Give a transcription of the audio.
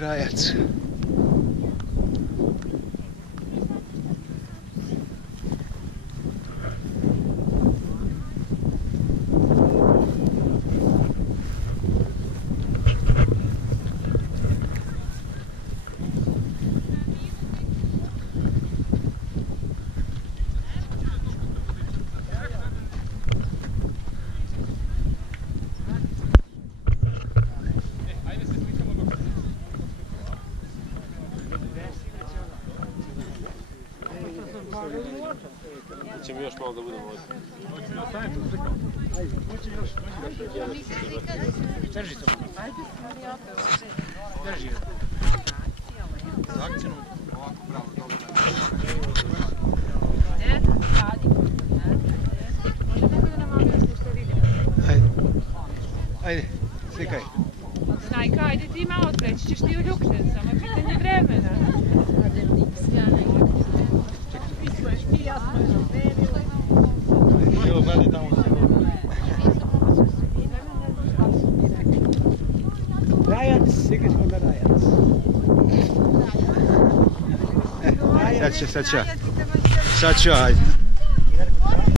Rajac. Ćemo još malo da budemo ovdje. Drži to. Drži. Za akcijom ovako pravo dobro. Ajde. Ajde, slikaj. Snajka, ajde ti malo preći ćeš ti u Ljuksen, samo je pitanje vremena. Evo, gledaj tamo se. Rajac, Sigismund Rajac. Sad ću ja, ajde.